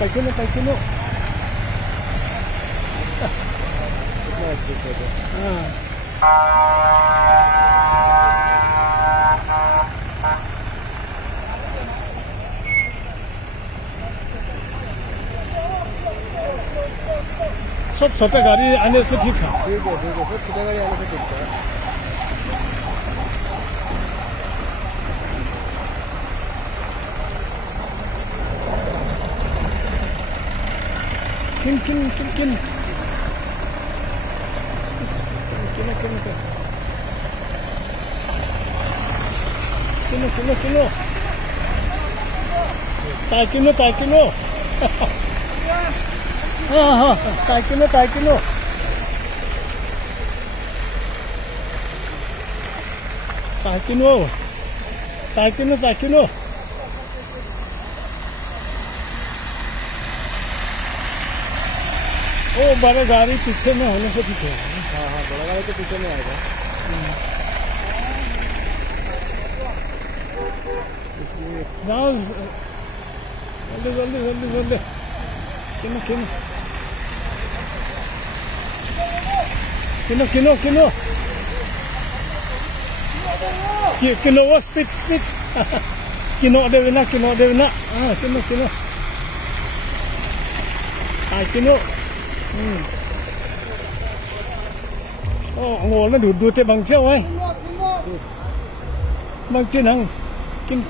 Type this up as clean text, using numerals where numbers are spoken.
kilo. सब छोटे गाड़ी आने से ठीक है। ठीक है सब छोटा गाड़ी आने से ठीक है। किन ताकिनो हाँ ताकिनो ताकिनो ओ बड़ा गाड़ी पीछे में होने से ठीक है। हाँ बड़ा गाड़ी तो पीछे में आएगा। इसलिए जाओ जल्दी किनो वो स्पीड किनो देवना किनो ngồi nó đuổi theo bằng chiếc ấy bằng chiếc hàng kinh